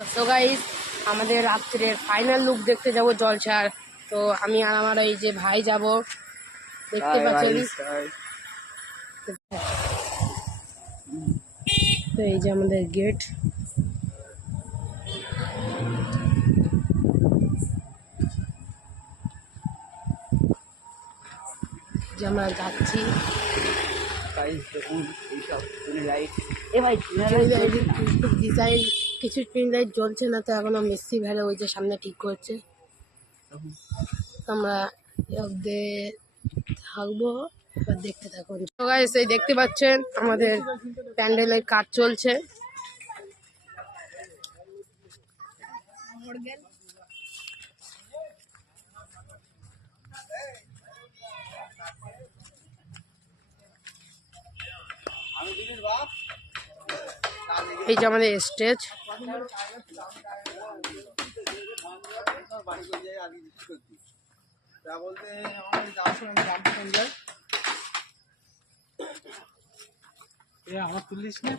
তো গাইস আমাদের রাত্রের ফাইনাল লুক দেখতে যাব জলছাড়। তো আমি আর আমার এই যে ভাই যাব, দেখতে পাচ্ছেন। তো এই যে আমাদের গেট, যে আমরা যাচ্ছি। ডিজাইন কিছু ট্রেন লাইট জ্বলছে না, তো এখনো মেসি ভ্যালে ওই যে সামনে ঠিক করছে। আমরা অব্দে থাকবো, এবার দেখতে থাকুন। তো গাইস এই দেখতে পাচ্ছেন আমাদের প্যান্ডেলের কাজ চলছে। এই যে আমাদের স্টেজ। আমার তুলিস না।